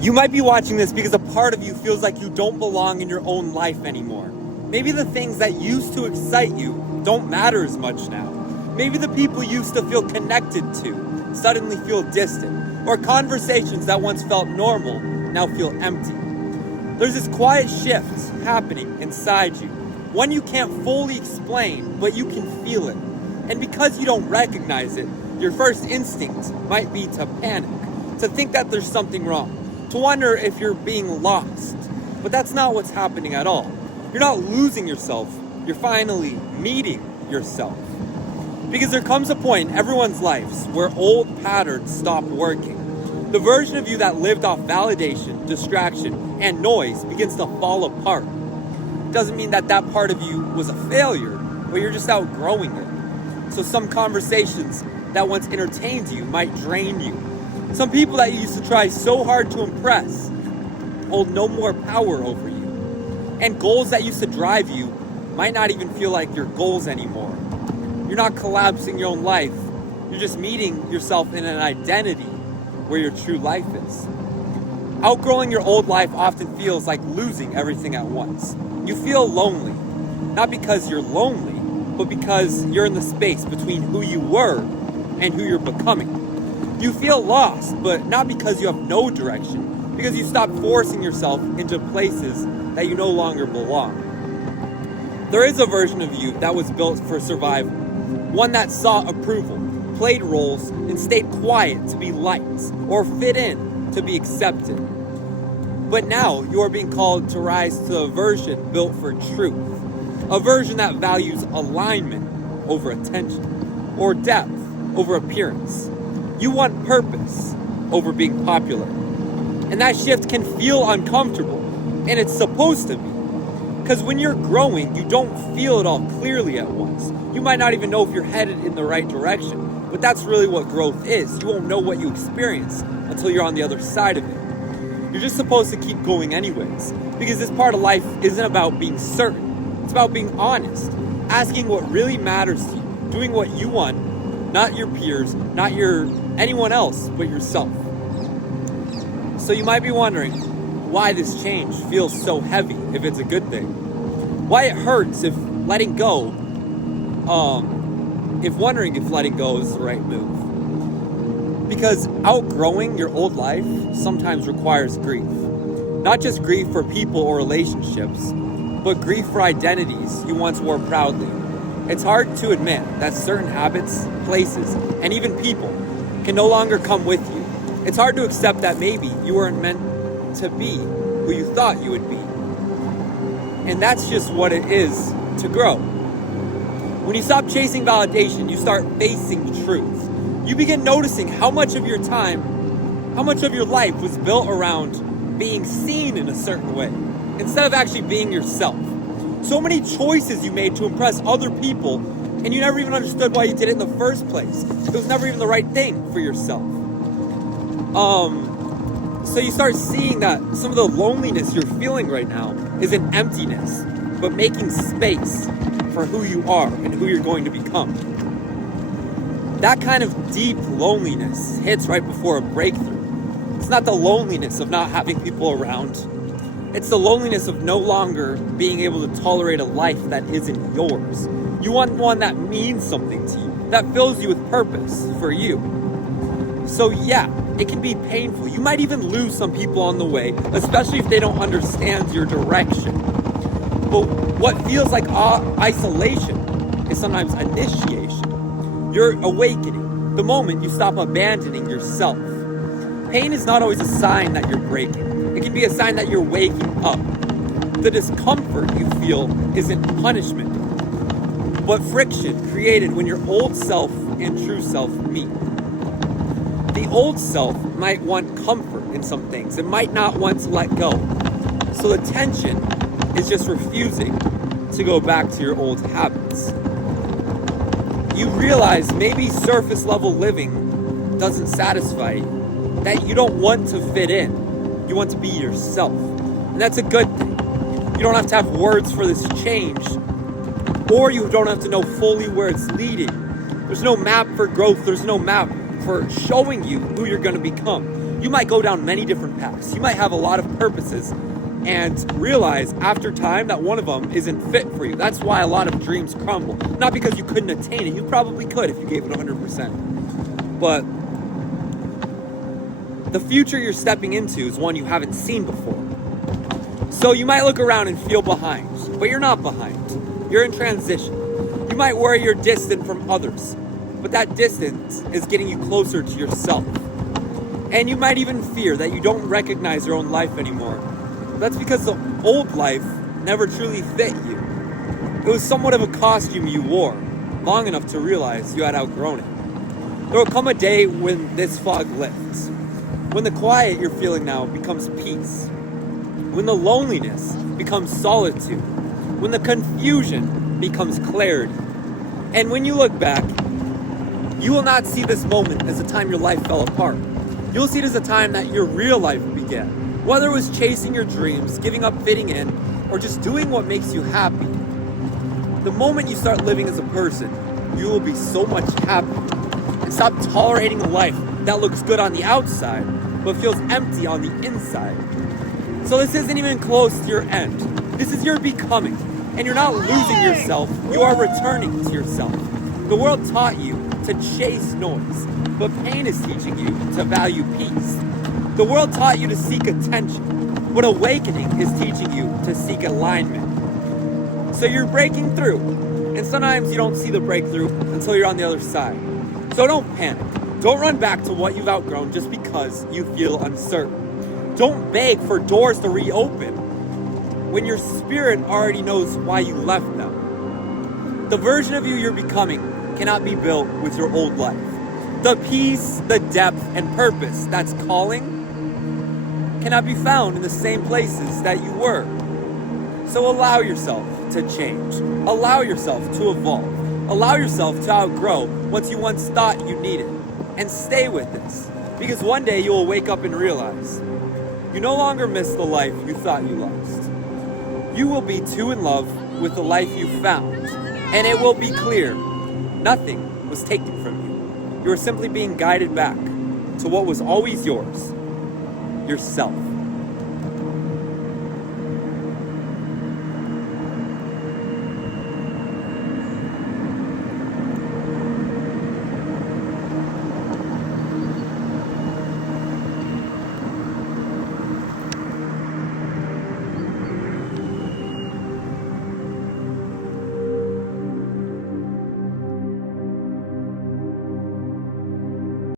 You might be watching this because a part of you feels like you don't belong in your own life anymore. Maybe the things that used to excite you don't matter as much now. Maybe the people you used to feel connected to suddenly feel distant, or conversations that once felt normal now feel empty. There's this quiet shift happening inside you, one you can't fully explain, but you can feel it. And because you don't recognize it, your first instinct might be to panic, to think that there's something wrong, to wonder if you're being lost. But that's not what's happening at all. You're not losing yourself, you're finally meeting yourself. Because there comes a point in everyone's lives where old patterns stop working. The version of you that lived off validation, distraction, and noise begins to fall apart. Doesn't mean that that part of you was a failure, but you're just outgrowing it. So some conversations that once entertained you might drain you. Some people that you used to try so hard to impress hold no more power over you. And goals that used to drive you might not even feel like your goals anymore. You're not collapsing your own life. You're just meeting yourself in an identity where your true life is. Outgrowing your old life often feels like losing everything at once. You feel lonely, not because you're lonely, but because you're in the space between who you were and who you're becoming. You feel lost, but not because you have no direction, because you stopped forcing yourself into places that you no longer belong. There is a version of you that was built for survival, one that sought approval, played roles, and stayed quiet to be liked, or fit in to be accepted. But now you are being called to rise to a version built for truth, a version that values alignment over attention, or depth over appearance. You want purpose over being popular. And that shift can feel uncomfortable, and it's supposed to be. Because when you're growing, you don't feel it all clearly at once. You might not even know if you're headed in the right direction, but that's really what growth is. You won't know what you experience until you're on the other side of it. You're just supposed to keep going anyways, because this part of life isn't about being certain. It's about being honest, asking what really matters to you, doing what you want, not your peers, not anyone else, but yourself. So you might be wondering why this change feels so heavy if it's a good thing. Why it hurts if letting go, if wondering if letting go is the right move. Because outgrowing your old life sometimes requires grief. Not just grief for people or relationships, but grief for identities you once wore proudly. It's hard to admit that certain habits, places, and even people can no longer come with you. It's hard to accept that maybe you weren't meant to be who you thought you would be. And that's just what it is to grow. When you stop chasing validation, you start facing truth. You begin noticing how much of your time, how much of your life was built around being seen in a certain way, instead of actually being yourself. So many choices you made to impress other people, and you never even understood why you did it in the first place. It was never even the right thing for yourself. So you start seeing that some of the loneliness you're feeling right now is an emptiness, but making space for who you are and who you're going to become. That kind of deep loneliness hits right before a breakthrough. It's not the loneliness of not having people around. It's the loneliness of no longer being able to tolerate a life that isn't yours. You want one that means something to you, that fills you with purpose for you. So yeah, it can be painful. You might even lose some people on the way, especially if they don't understand your direction. But what feels like isolation is sometimes initiation. You're awakening, the moment you stop abandoning yourself. Pain is not always a sign that you're breaking. It can be a sign that you're waking up. The discomfort you feel isn't punishment, but friction created when your old self and true self meet. The old self might want comfort in some things. It might not want to let go. So the tension is just refusing to go back to your old habits. You realize maybe surface level living doesn't satisfy you, that you don't want to fit in. You want to be yourself. And that's a good thing. You don't have to have words for this change, or you don't have to know fully where it's leading. There's no map for growth. There's no map for showing you who you're going to become. You might go down many different paths. You might have a lot of purposes and realize after time that one of them isn't fit for you. That's why a lot of dreams crumble. Not because you couldn't attain it. You probably could if you gave it 100%. But the future you're stepping into is one you haven't seen before. So you might look around and feel behind, but you're not behind. You're in transition. You might worry you're distant from others, but that distance is getting you closer to yourself. And you might even fear that you don't recognize your own life anymore. That's because the old life never truly fit you. It was somewhat of a costume you wore, long enough to realize you had outgrown it. There will come a day when this fog lifts, when the quiet you're feeling now becomes peace, when the loneliness becomes solitude, when the confusion becomes clarity. And when you look back, you will not see this moment as the time your life fell apart. You'll see it as a time that your real life began. Whether it was chasing your dreams, giving up fitting in, or just doing what makes you happy. The moment you start living as a person, you will be so much happier and stop tolerating a life that looks good on the outside, but feels empty on the inside. So this isn't even close to your end. This is your becoming, and you're not losing yourself, you are returning to yourself. The world taught you to chase noise, but pain is teaching you to value peace. The world taught you to seek attention, but awakening is teaching you to seek alignment. So you're breaking through, and sometimes you don't see the breakthrough until you're on the other side. So don't panic. Don't run back to what you've outgrown just because you feel uncertain. Don't beg for doors to reopen when your spirit already knows why you left them. The version of you you're becoming cannot be built with your old life. The peace, the depth, and purpose that's calling cannot be found in the same places that you were. So allow yourself to change. Allow yourself to evolve. Allow yourself to outgrow what you once thought you needed. And stay with this, because one day you will wake up and realize you no longer miss the life you thought you lost. You will be too in love with the life you found, and it will be clear nothing was taken from you. You are simply being guided back to what was always yours, yourself.